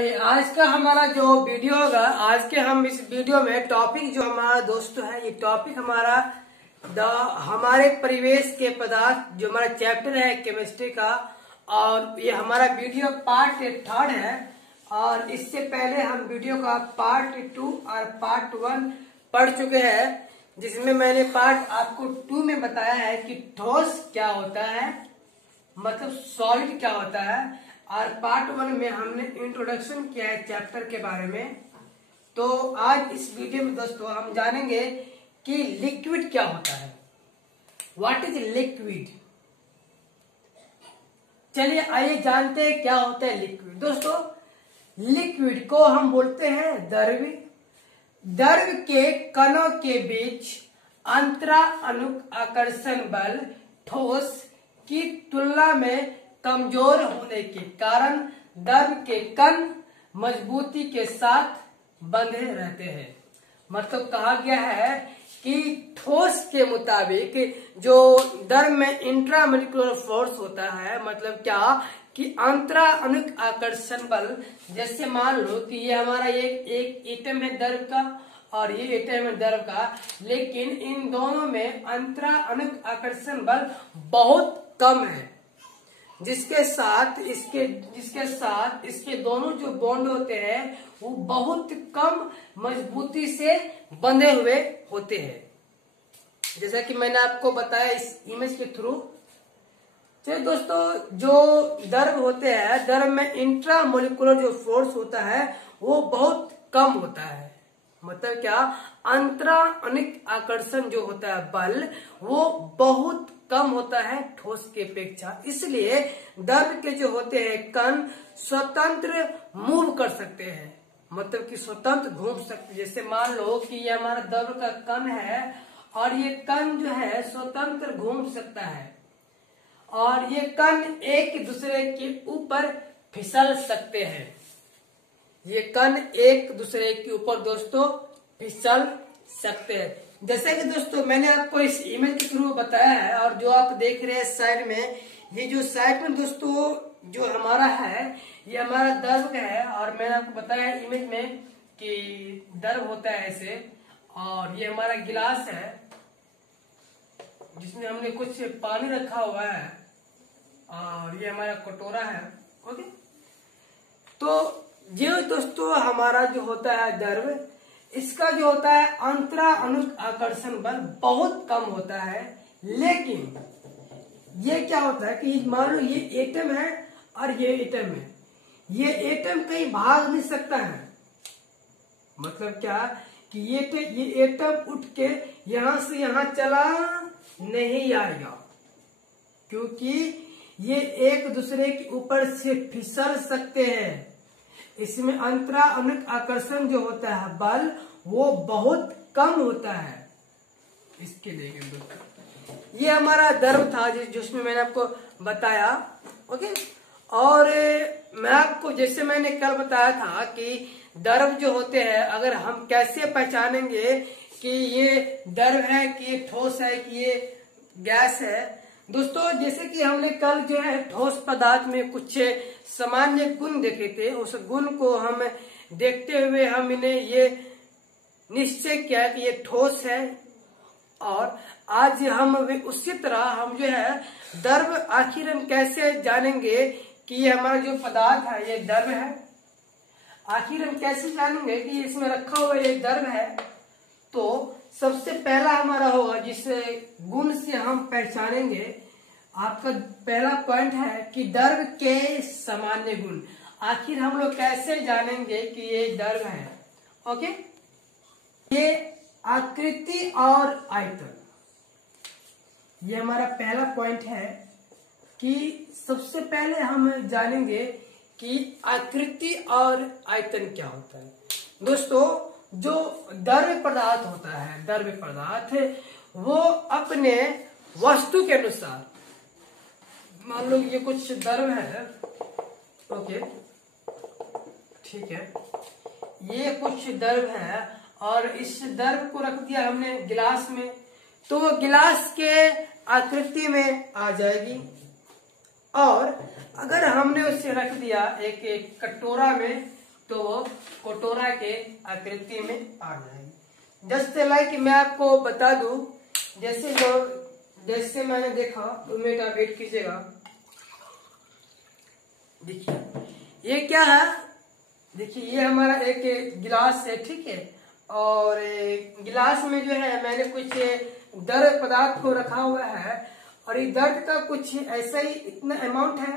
आज का हमारा जो वीडियो होगा, आज के हम इस वीडियो में टॉपिक जो हमारा दोस्तों है, ये टॉपिक हमारा हमारे परिवेश के पदार्थ जो हमारा चैप्टर है केमिस्ट्री का, और ये हमारा वीडियो पार्ट 3 है। और इससे पहले हम वीडियो का पार्ट 2 और पार्ट 1 पढ़ चुके हैं, जिसमें मैंने पार्ट आपको 2 में बताया है कि ठोस क्या होता है, मतलब सॉलिड क्या होता है, और पार्ट 1 में हमने इंट्रोडक्शन किया है चैप्टर के बारे में। तो आज इस वीडियो में दोस्तों हम जानेंगे कि लिक्विड क्या होता है, व्हाट इज लिक्विड। चलिए आइए जानते हैं क्या होता है लिक्विड। दोस्तों लिक्विड को हम बोलते हैं द्रव। द्रव के कणों के बीच अंतरा अनुक आकर्षण बल ठोस की तुलना में कमजोर होने के कारण द्रव के कण मजबूती के साथ बंधे रहते हैं। मतलब कहा गया है कि ठोस के मुताबिक जो द्रव में इंट्रामोलिकुलर फोर्स होता है, मतलब क्या कि अंतरा अनुक आकर्षण बल। जैसे मान लो कि ये हमारा एक एटम है द्रव का और ये एटम है द्रव का, लेकिन इन दोनों में अंतरा अनुक आकर्षण बल बहुत कम है, जिसके साथ इसके दोनों जो बॉन्ड होते हैं वो बहुत कम मजबूती से बंधे हुए होते हैं, जैसा कि मैंने आपको बताया इस इमेज के थ्रू। चलिए दोस्तों, जो द्रव होते हैं, द्रव में इंट्रामोलिकुलर जो फोर्स होता है वो बहुत कम होता है। मतलब क्या, अंतरा अनुक आकर्षण जो होता है बल वो बहुत कम होता है ठोस के अपेक्षा। इसलिए द्रव के जो होते हैं कण स्वतंत्र मूव कर सकते हैं, मतलब कि स्वतंत्र घूम सकते। जैसे मान लो कि ये हमारा द्रव का कण है और ये कण जो है स्वतंत्र घूम सकता है, और ये कण एक दूसरे के ऊपर फिसल सकते हैं। ये कण एक दूसरे के ऊपर दोस्तों फिसल सकते हैं। जैसे कि दोस्तों मैंने आपको इस इमेज के थ्रू बताया है, और जो आप देख रहे हैं साइड में, ये जो साइड में दोस्तों जो हमारा है ये हमारा द्रव का है। और मैंने आपको बताया है इमेज में कि द्रव होता है ऐसे, और ये हमारा गिलास है जिसमें हमने कुछ पानी रखा हुआ है, और ये हमारा कटोरा है। ओके, तो ये दोस्तों हमारा जो होता है द्रव, इसका जो होता है अंतरा अनुक आकर्षण बल बहुत कम होता है। लेकिन ये क्या होता है कि मान लो ये एटम है और ये एटम है, ये एटम कहीं भाग नहीं सकता है। मतलब क्या कि ये एटम उठ के यहां से यहां चला नहीं आएगा, क्योंकि ये एक दूसरे के ऊपर से फिसल सकते हैं। इसमें अंतरा अनुक आकर्षण जो होता है बल वो बहुत कम होता है। इसके लिए ये हमारा द्रव था जिसमें मैंने आपको बताया। ओके, और मैं आपको जैसे मैंने कल बताया था कि द्रव जो होते हैं, अगर हम कैसे पहचानेंगे कि ये द्रव है कि ये ठोस है कि ये गैस है। दोस्तों जैसे कि हमने कल जो है ठोस पदार्थ में कुछ सामान्य गुण देखे थे, उस गुण को हम देखते हुए हम इन्हें ये निश्चय किया कि ये ठोस है। और आज हम उसी तरह हम जो है द्रव, आखिर हम कैसे जानेंगे कि ये हमारा जो पदार्थ है ये द्रव है। आखिर हम कैसे जानेंगे कि इसमें रखा हुआ ये द्रव है। तो सबसे पहला हमारा होगा जिस गुण से हम पहचानेंगे, आपका पहला पॉइंट है कि द्रव के सामान्य गुण। आखिर हम लोग कैसे जानेंगे कि ये द्रव है। ओके, ये आकृति और आयतन, ये हमारा पहला पॉइंट है कि सबसे पहले हम जानेंगे कि आकृति और आयतन क्या होता है। दोस्तों जो द्रव्य पदार्थ होता है, द्रव्य पदार्थ वो अपने वस्तु के अनुसार, मान लो ये कुछ द्रव है, ओके ठीक है, ये कुछ द्रव है और इस द्रव को रख दिया हमने गिलास में, तो वो गिलास के आकृति में आ जाएगी। और अगर हमने उसे रख दिया एक कटोरा में, तो वो कटोरा के आकृति में आ जाएगी। जस्ट लाइक मैं आपको बता दूं, जैसे मैंने देखा, 2 मिनट आप वेट कीजिएगा। देखिए ये क्या है, देखिए ये हमारा एक गिलास है, ठीक है। और गिलास में जो है मैंने कुछ द्रव पदार्थ को रखा हुआ है और ये द्रव का कुछ ऐसा ही इतना अमाउंट है।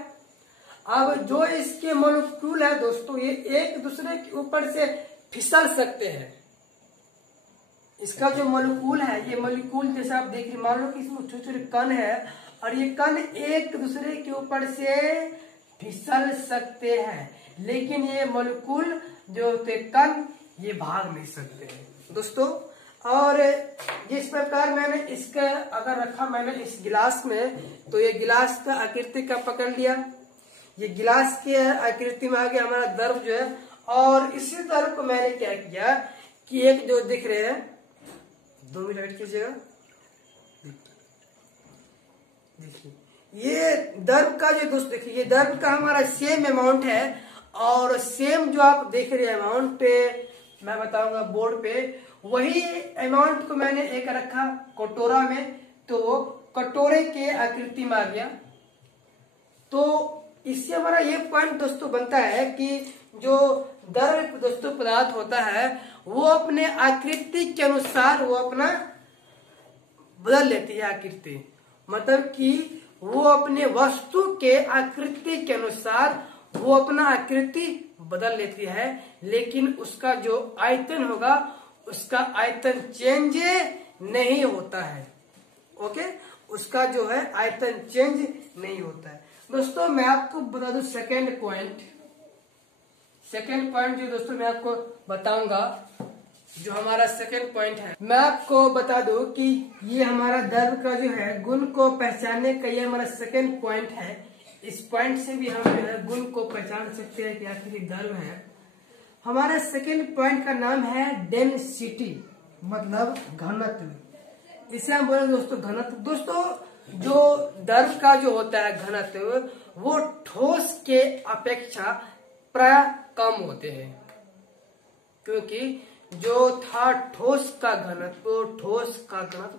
अब जो इसके मॉलिक्यूल है दोस्तों, ये एक दूसरे के ऊपर से फिसल सकते हैं। इसका जो मॉलिक्यूल है, ये मॉलिक्यूल जैसे आप देख रहे, मान लो कि इसमें छोटे छोटे कण है और ये कण एक दूसरे के ऊपर से फिसल सकते हैं, लेकिन ये मॉलिक्यूल जो होते कण ये भाग नहीं सकते हैं दोस्तों। और जिस प्रकार मैंने इसका अगर रखा मैंने इस गिलास में, तो ये गिलास का आकृति का पकड़ लिया, ये गिलास के आकृति में आ गया हमारा द्रव जो है। और इसी द्रव को मैंने क्या किया कि एक जो दिख रहे हैं, 2 मिनट वेट कीजिएगा। देखिए ये द्रव का जो दोस्त, देखिए ये द्रव का हमारा सेम अमाउंट है और सेम जो आप देख रहे हैं अमाउंट पे मैं बताऊंगा बोर्ड पे, वही अमाउंट को मैंने एक रखा कटोरा में, तो वो कटोरे के आकृति में आ गया। तो इससे हमारा ये पॉइंट दोस्तों बनता है कि जो द्रव दोस्तों पदार्थ होता है वो अपने आकृति के अनुसार वो अपना बदल लेती है आकृति, मतलब कि वो अपने वस्तु के आकृति के अनुसार वो अपना आकृति बदल लेती है, लेकिन उसका जो आयतन होगा उसका आयतन चेंज नहीं होता है। ओके, उसका जो है आयतन चेंज नहीं होता है। दोस्तों मैं आपको बता दूं सेकेंड पॉइंट जो दोस्तों मैं आपको बताऊंगा, जो हमारा सेकेंड पॉइंट है, मैं आपको बता दूं कि ये हमारा द्रव का जो है गुण को पहचानने का ये हमारा सेकेंड पॉइंट है। इस पॉइंट से भी हम जो है गुण को पहचान सकते हैं कि आखिर द्रव है। हमारा सेकेंड पॉइंट का नाम है डेंसिटी, मतलब घनत्व। इसे हम बोले दोस्तों घनत्व। दोस्तों जो द्रव का जो होता है घनत्व वो ठोस के अपेक्षा प्राय कम होते हैं, क्योंकि जो था ठोस का घनत्व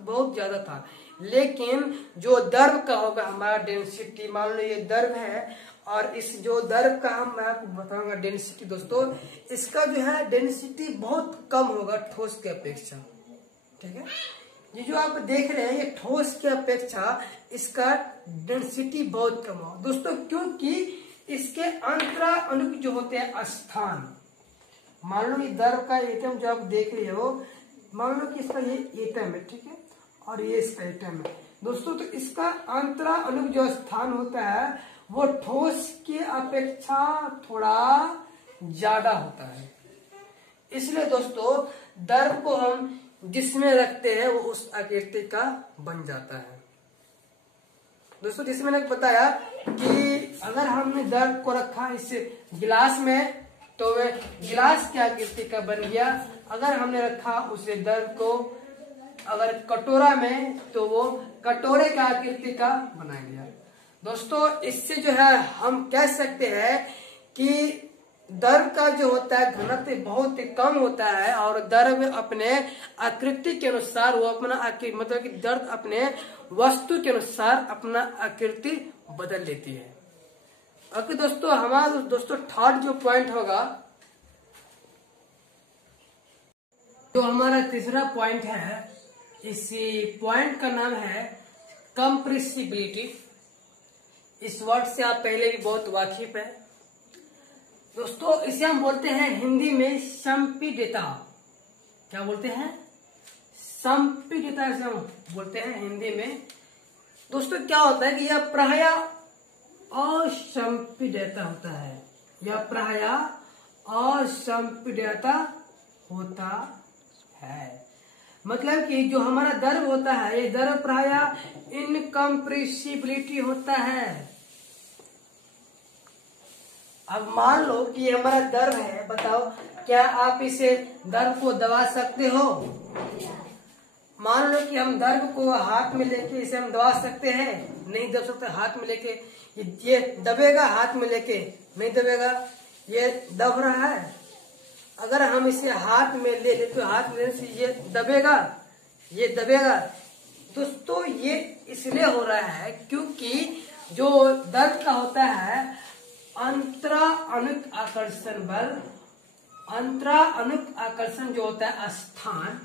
बहुत ज्यादा था, लेकिन जो द्रव का होगा हमारा डेंसिटी, मान लो ये द्रव है और इस जो द्रव का मैं आपको बताऊंगा डेंसिटी दोस्तों, इसका जो है डेंसिटी बहुत कम होगा ठोस के अपेक्षा। ठीक है, ये जो आप देख रहे हैं ये ठोस के अपेक्षा इसका डेंसिटी बहुत कम होगा दोस्तों, क्योंकि इसके अंतरा अणु जो होते हैं स्थान, मान लो ये द्रव का एटम जो आप देख रहे हो, मान लो कि इसका ये एटम है, ठीक है, और ये इसका एटम है दोस्तों। तो इसका अंतरा अणु जो स्थान होता है वो ठोस की अपेक्षा थोड़ा ज्यादा होता है। इसलिए दोस्तों द्रव को हम जिसमें रखते हैं वो उस आकृति का बन जाता है। दोस्तों जिसमें मैंने बताया कि अगर हमने द्रव को रखा इस गिलास में तो वह गिलास की आकृति का बन गया। अगर हमने रखा उसे द्रव को अगर कटोरा में तो वो कटोरे की आकृति का बना गया। दोस्तों इससे जो है हम कह सकते हैं कि द्रव का जो होता है घनत्व बहुत ही कम होता है और द्रव अपने आकृति के अनुसार वो अपना मतलब कि द्रव अपने वस्तु के अनुसार अपना आकृति बदल लेती है। ओके दोस्तों, हमारा दोस्तों थर्ड जो पॉइंट होगा, जो हमारा तीसरा पॉइंट है, इसी पॉइंट का नाम है कंप्रेसिबिलिटी। इस वर्ड से आप पहले भी बहुत वाकिफ है दोस्तों। इसे हम बोलते हैं हिंदी में संपीडितता। क्या बोलते हैं? संपीडितता इसे हम बोलते हैं हिंदी में। दोस्तों क्या होता है कि यह प्राय असंपीडितता होता है, यह प्राय असंपीडितता होता है। मतलब कि जो हमारा द्रव होता है ये द्रव प्राय इनकम्प्रेसिबिलिटी होता है। अब मान लो कि ये हमारा द्रव है, बताओ क्या आप इसे द्रव को दबा सकते हो? मान लो कि हम द्रव को हाथ में लेके इसे हम दबा सकते हैं? नहीं दबा सकते। हाथ में लेके ये दबेगा, हाथ में लेके नहीं दबेगा। ये दब रहा है, अगर हम इसे हाथ में ले ले तो हाथ में से ये दबेगा, ये दबेगा। दोस्तों ये इसलिए हो रहा है क्योंकि जो दर्द का होता है अंतरा अनुक आकर्षण बल, अंतरा अनुक आकर्षण जो होता है स्थान,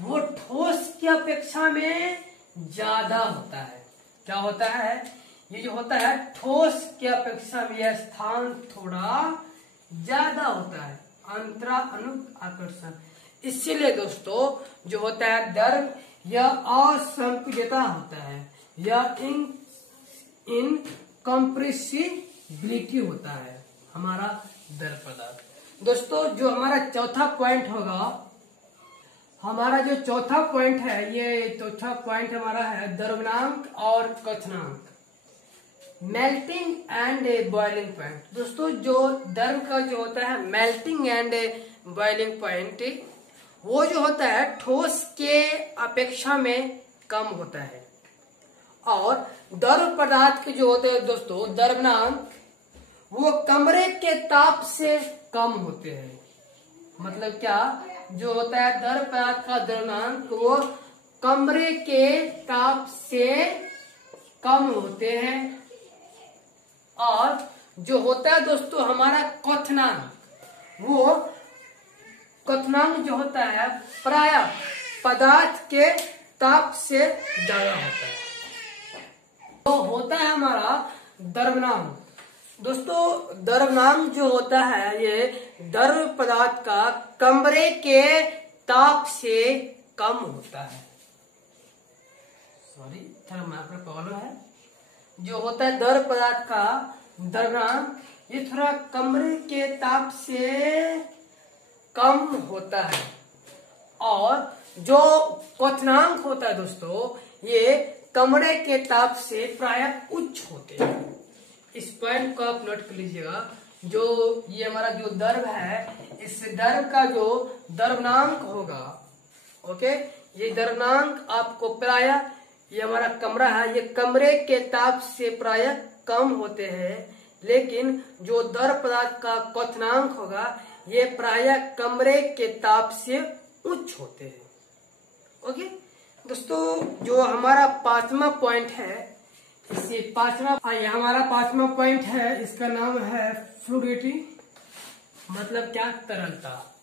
वो ठोस की अपेक्षा में ज्यादा होता है। क्या होता है? ये जो होता है ठोस की अपेक्षा में यह स्थान थोड़ा ज्यादा होता है, अंतरा अनुक आकर्षण। इसीलिए दोस्तों जो होता है दर्द यह असंकुचितता होता है, यह इनकम्प्रेसिबिलिटी होता है हमारा दर्द पदार्थ। दोस्तों जो हमारा चौथा पॉइंट होगा, हमारा जो चौथा पॉइंट है, ये चौथा पॉइंट हमारा है द्रवनांक और क्वथनांक, मेल्टिंग एंड बॉइलिंग पॉइंट। दोस्तों जो द्रव का जो होता है मेल्टिंग एंड बॉइलिंग पॉइंट, वो जो होता है ठोस के अपेक्षा में कम होता है, और द्रव पदार्थ के जो होते हैं दोस्तों द्रवनांक, वो कमरे के ताप से कम होते हैं। मतलब क्या? जो होता है द्रव पदार्थ का द्रवनांक वो कमरे के ताप से कम होते हैं, और जो होता है दोस्तों हमारा क्वथनांक, वो क्वथनांक जो होता है प्रायः पदार्थ के ताप से ज्यादा होता है। तो होता है हमारा द्रवनांक। दोस्तों द्रवनांक जो होता है ये द्रव पदार्थ का कमरे के ताप से कम होता है। सॉरी, थर्मामीटर प्रॉब्लम है। जो होता है द्रव पदार्थ का द्रवनांक, ये थोड़ा कमरे के ताप से कम होता है, और जो क्वथनांक होता है दोस्तों ये कमरे के ताप से प्रायः उच्च होते हैं। इस पॉइंट को आप नोट कर लीजिएगा। जो ये हमारा जो द्रव है, इस द्रव का जो द्रवनांक होगा, ओके, ये द्रवनांक आपको प्रायः, ये हमारा कमरा है, ये कमरे के ताप से प्रायः कम होते हैं, लेकिन जो द्रव पदार्थ का क्वथनांक होगा ये प्रायः कमरे के ताप से उच्च होते हैं। ओके दोस्तों, जो हमारा पांचवा पॉइंट है, इसे हमारा पांचवा पॉइंट है, इसका नाम है फ्लूइडिटी, मतलब क्या? तरलता।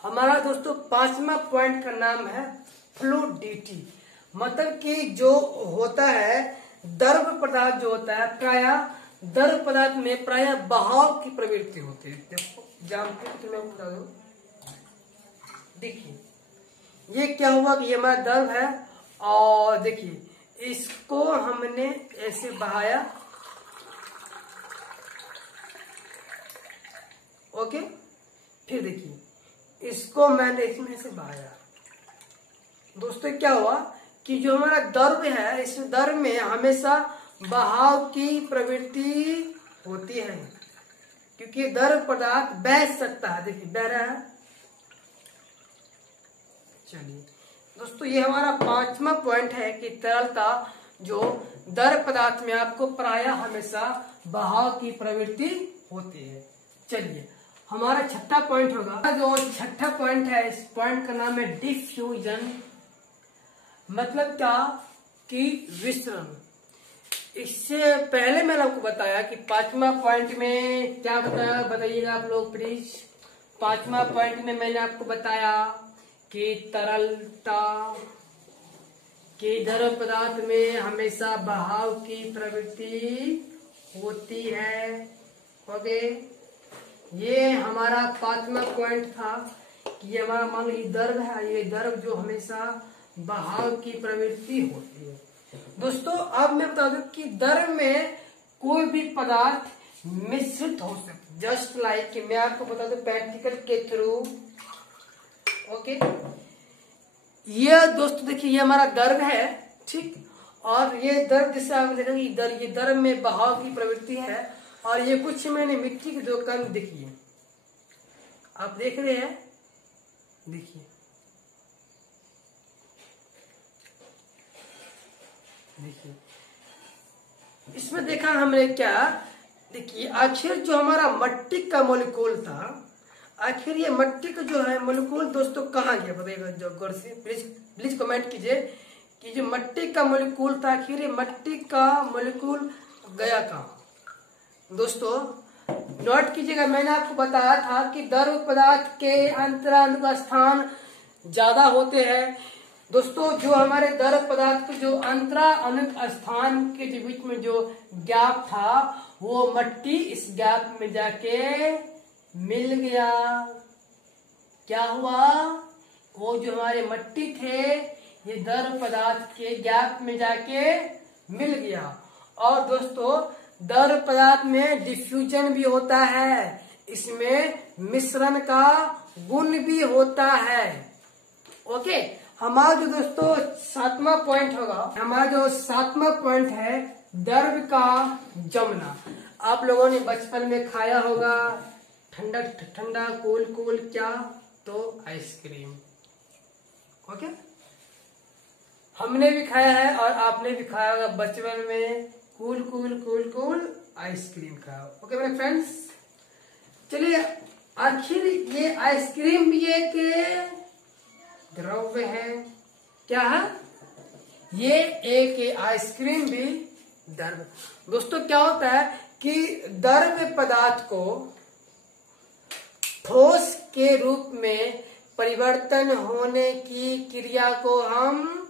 हमारा दोस्तों पांचवा पॉइंट का नाम है फ्लूइडिटी, मतलब कि जो होता है द्रव पदार्थ जो होता है प्रायः द्रव पदार्थ में प्रायः बहाव की प्रवृत्ति होती है। देखो जानते हो, तुम्हें बता दो, देखिए ये क्या हुआ कि ये हमारा द्रव है, और देखिए इसको हमने ऐसे बहाया, ओके, फिर देखिए इसको मैंने इसमें से बहाया। दोस्तों क्या हुआ कि जो हमारा द्रव है, इस द्रव में हमेशा बहाव की प्रवृत्ति होती है, क्योंकि द्रव पदार्थ बह सकता है। देखिए बह रहा है। चलिए दोस्तों, ये हमारा पांचवा पॉइंट है कि तरलता जो द्रव पदार्थ में आपको प्रायः हमेशा बहाव की प्रवृत्ति होती है। चलिए हमारा छठा पॉइंट होगा, जो छठा पॉइंट है, इस पॉइंट का नाम है डिफ्यूजन, मतलब क्या कि विसरण। इससे पहले मैंने आपको बताया कि पांचवा पॉइंट में क्या बताया, बताइएगा आप लोग प्लीज। पांचवा पॉइंट में मैंने आपको बताया कि तरलता के द्रव पदार्थ में हमेशा बहाव की प्रवृत्ति होती है। ओके, ये हमारा पांचवा पॉइंट था कि ये हमारा मान लीजिए द्रव है, ये द्रव जो हमेशा बहाव की प्रवृत्ति होती है। दोस्तों अब मैं बता दूं कि द्रव में कोई भी पदार्थ मिश्रित हो सकता, जस्ट लाइक कि मैं आपको बता दूं प्रैक्टिकल के थ्रू। ओके, ये दोस्तों देखिए ये हमारा द्रव है, ठीक, और ये द्रव जैसे आप देखेंगे ये द्रव में बहाव की प्रवृत्ति है, और ये कुछ मैंने मिट्टी के दो कण देखिए, आप देख रहे हैं, देखिए देखिए इसमें देखा हमने क्या, देखिए आखिर जो हमारा मट्टी का मॉलिक्यूल था, आखिर ये मट्टी का जो है मोलिक्यूल दोस्तों कहाँ गया, बताइएगा जो गौर से, प्लीज प्लीज कमेंट कीजिए कि जो मट्टी का मोलिक्यूल था आखिर ये मट्टी का मोलिक्यूल गया कहाँ। दोस्तों नोट कीजिएगा, मैंने आपको बताया था कि द्रव पदार्थ के अंतरानुक स्थान ज्यादा होते हैं। दोस्तों जो हमारे द्रव पदार्थ के जो अंतरानुक स्थान के बीच में जो गैप था वो मट्टी इस गैप में जाके मिल गया। क्या हुआ, वो जो हमारे मट्टी थे ये द्रव पदार्थ के गैप में जाके मिल गया। और दोस्तों द्रव पदार्थ में डिफ्यूजन भी होता है, इसमें मिश्रण का गुण भी होता है। ओके, हमारा जो दोस्तों 7वां पॉइंट होगा, हमारा जो 7वां पॉइंट है द्रव का जमना। आप लोगों ने बचपन में खाया होगा ठंडा ठंडा कूल कूल, क्या तो आइसक्रीम। ओके, हमने भी खाया है और आपने भी खाया होगा बचपन में cool cool cool cool ice cream खाया। ओके मेरे फ्रेंड्स, चलिए आखिर ये आइसक्रीम भी एक द्रव्य है, क्या है ये, एक आइसक्रीम भी द्रव्य। दोस्तों क्या होता है कि द्रव्य पदार्थ को ठोस के रूप में परिवर्तन होने की क्रिया को हम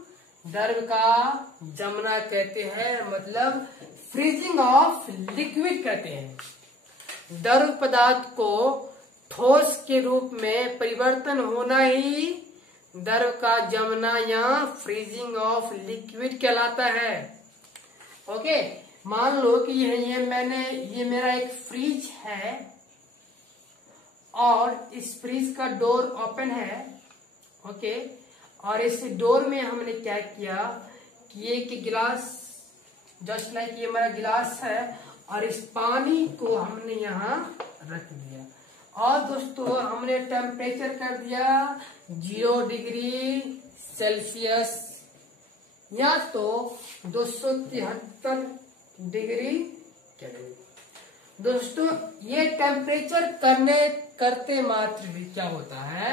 द्रव का जमना कहते हैं, मतलब फ्रीजिंग ऑफ लिक्विड कहते हैं। द्रव पदार्थ को ठोस के रूप में परिवर्तन होना ही द्रव का जमना या फ्रीजिंग ऑफ लिक्विड कहलाता है। ओके, मान लो कि ये मेरा एक फ्रिज है और इस फ्रिज का डोर ओपन है। ओके, और इस डोर में हमने क्या किया कि एक गिलास, जस्ट लाइक ये हमारा गिलास है और इस पानी को हमने यहाँ रख दिया और दोस्तों हमने टेम्परेचर कर दिया 0 डिग्री सेल्सियस या तो 273 डिग्री केल्विन। दोस्तों ये टेम्परेचर करते मात्र भी क्या होता है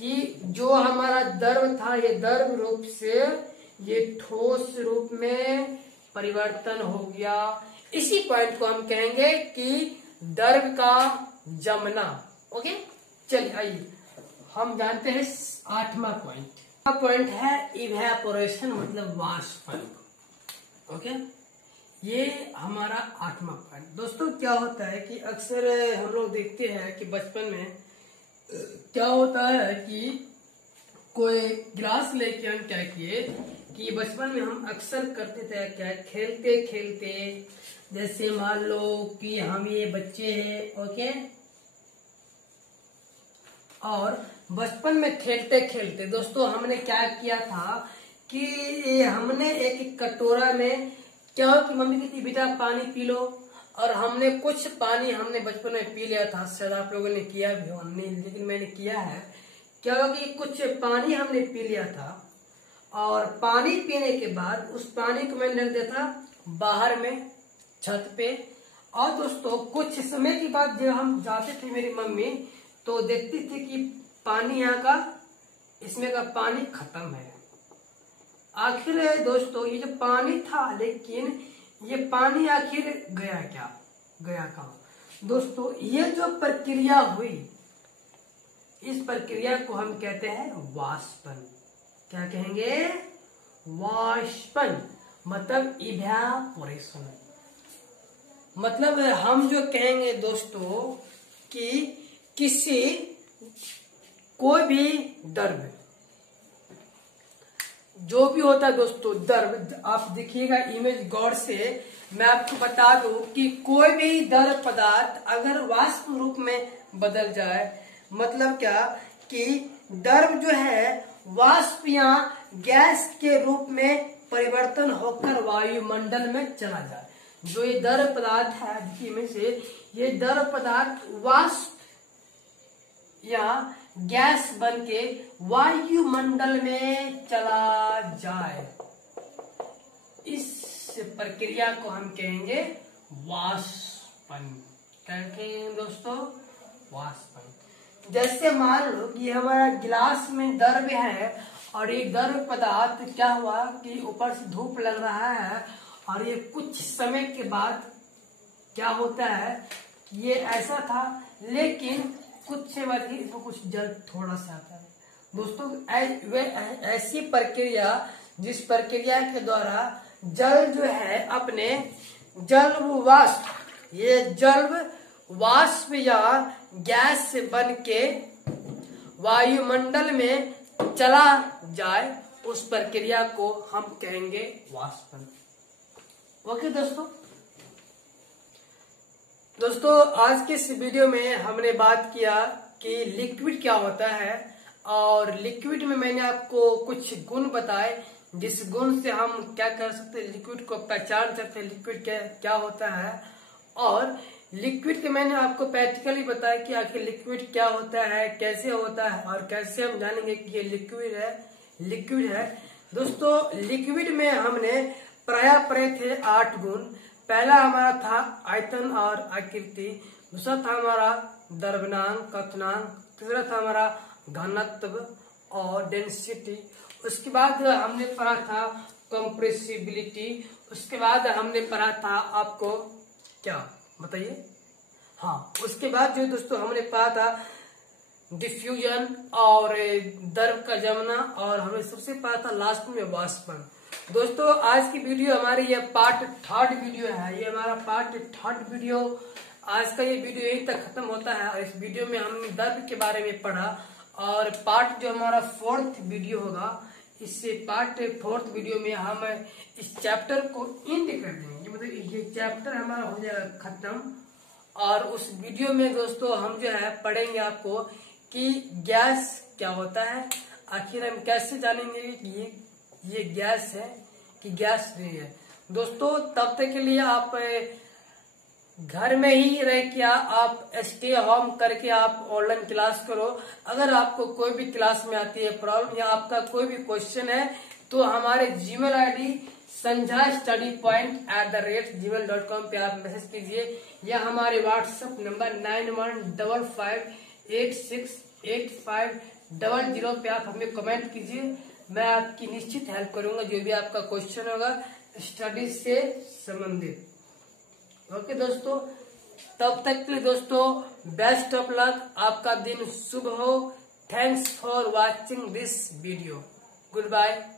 कि जो हमारा द्रव था ये द्रव रूप से ये ठोस रूप में परिवर्तन हो गया। इसी पॉइंट को हम कहेंगे कि द्रव का जमना। ओके, चलिए आइए हम जानते हैं 8वां पॉइंट। पॉइंट है इवेपोरेशन, मतलब वाष्पन। ओके, ये हमारा 8वां पॉइंट। दोस्तों क्या होता है कि अक्सर हम लोग देखते हैं कि बचपन में क्या होता है कि कोई गिलास लेके हम क्या किए कि बचपन में हम अक्सर करते थे क्या, खेलते खेलते, जैसे मान लो कि हम ये बच्चे हैं। ओके, और बचपन में खेलते खेलते दोस्तों हमने क्या किया था कि हमने एक कटोरा में क्या हो कि मम्मी कहती बेटा पानी पी लो, और हमने कुछ पानी हमने बचपन में पी लिया था। शायद आप लोगों ने किया भी हो, नहीं लेकिन मैंने किया है। क्या हो कि कुछ पानी हमने पी लिया था और पानी पीने के बाद उस पानी को मैंने रख दिया था बाहर में छत पे। और दोस्तों कुछ समय के बाद जब हम जाते थे मेरी मम्मी तो देखती थी कि पानी यहाँ का, इसमें का पानी खत्म है। आखिर दोस्तों ये जो पानी था, लेकिन ये पानी आखिर गया क्या, गया कहाँ? दोस्तों ये जो प्रक्रिया हुई इस प्रक्रिया को हम कहते हैं वाष्पन। क्या कहेंगे? वाष्पन, मतलब इवेपोरेशन। मतलब हम जो कहेंगे दोस्तों कि किसी कोई भी द्रव्य जो भी होता है दोस्तों द्रव्य, आप देखिएगा इमेज गौर से, मैं आपको बता दूं कि कोई भी द्रव पदार्थ अगर वाष्प रूप में बदल जाए, मतलब क्या कि द्रव जो है वाष्प या गैस के रूप में परिवर्तन होकर वायुमंडल में चला जाए। जो ये द्रव पदार्थ है इनमें से ये द्रव पदार्थ वाष्प या गैस बनके वायुमंडल में चला जाए, इस प्रक्रिया को हम कहेंगे वाष्पन। क्या कहेंगे दोस्तों? वाष्पन। जैसे मान लो कि हमारा गिलास में द्रव्य है और ये द्रव्य पदार्थ क्या हुआ कि ऊपर से धूप लग रहा है और ये कुछ समय के बाद क्या होता है कि ये ऐसा था, लेकिन कुछ समय बाद ही इसमें कुछ जल थोड़ा सा आता है। दोस्तों वे ऐसी प्रक्रिया जिस प्रक्रिया के द्वारा जल जो है अपने जल वाष्प, ये जल वाष्प या गैस से बन के वायुमंडल में चला जाए, उस प्रक्रिया को हम कहेंगे वाष्पन। ओके दोस्तों आज के इस वीडियो में हमने बात किया कि लिक्विड क्या होता है, और लिक्विड में मैंने आपको कुछ गुण बताए जिस गुण से हम क्या कर सकते हैं, लिक्विड को पहचान सकते हैं लिक्विड क्या होता है। और लिक्विड के मैंने आपको प्रैक्टिकली बताया कि आखिर लिक्विड क्या होता है, कैसे होता है और कैसे हम जानेंगे कि ये लिक्विड है। दोस्तों लिक्विड में हमने प्राय थे 8 गुण। पहला हमारा था आयतन और आकृति, दूसरा था हमारा द्रव्यनांक, क्वथनांक, तीसरा था हमारा घनत्व और डेंसिटी, उसके बाद हमने पढ़ा था कंप्रेसिबिलिटी, उसके बाद हमने पढ़ा था आपको क्या बताइए, हाँ उसके बाद जो दोस्तों हमने पढ़ा था डिफ्यूजन और द्रव का जमना, और हमने सबसे पढ़ा था लास्ट में वाष्पन। दोस्तों आज की वीडियो हमारी ये पार्ट 3rd वीडियो है, ये हमारा पार्ट 3rd वीडियो। आज का ये वीडियो यहीं तक खत्म होता है और इस वीडियो में हमने द्रव के बारे में पढ़ा, और पार्ट जो हमारा 4th वीडियो होगा, इससे पार्ट 4th वीडियो में हम इस चैप्टर को एंड कर देंगे, मतलब ये चैप्टर हमारा हो जाएगा खत्म। और उस वीडियो में दोस्तों हम जो है पढ़ेंगे आपको कि गैस क्या होता है, आखिर हम कैसे जानेंगे कि ये गैस है कि गैस नहीं है। दोस्तों तब तक के लिए आप घर में ही रह के आप स्टे होम करके आप ऑनलाइन क्लास करो। अगर आपको कोई भी क्लास में आती है प्रॉब्लम या आपका कोई भी क्वेश्चन है तो हमारे जीमेल आईडी sanjaystudypoint@gmail.com पे आप मैसेज कीजिए, या हमारे व्हाट्सएप नंबर 9155868500 पे आप हमें कमेंट कीजिए। मैं आपकी निश्चित हेल्प करूंगा जो भी आपका क्वेश्चन होगा स्टडीज से संबंधित। ओके दोस्तों, तब तक के लिए दोस्तों बेस्ट ऑफ लक, आपका दिन शुभ हो। Thanks for watching this video, good bye.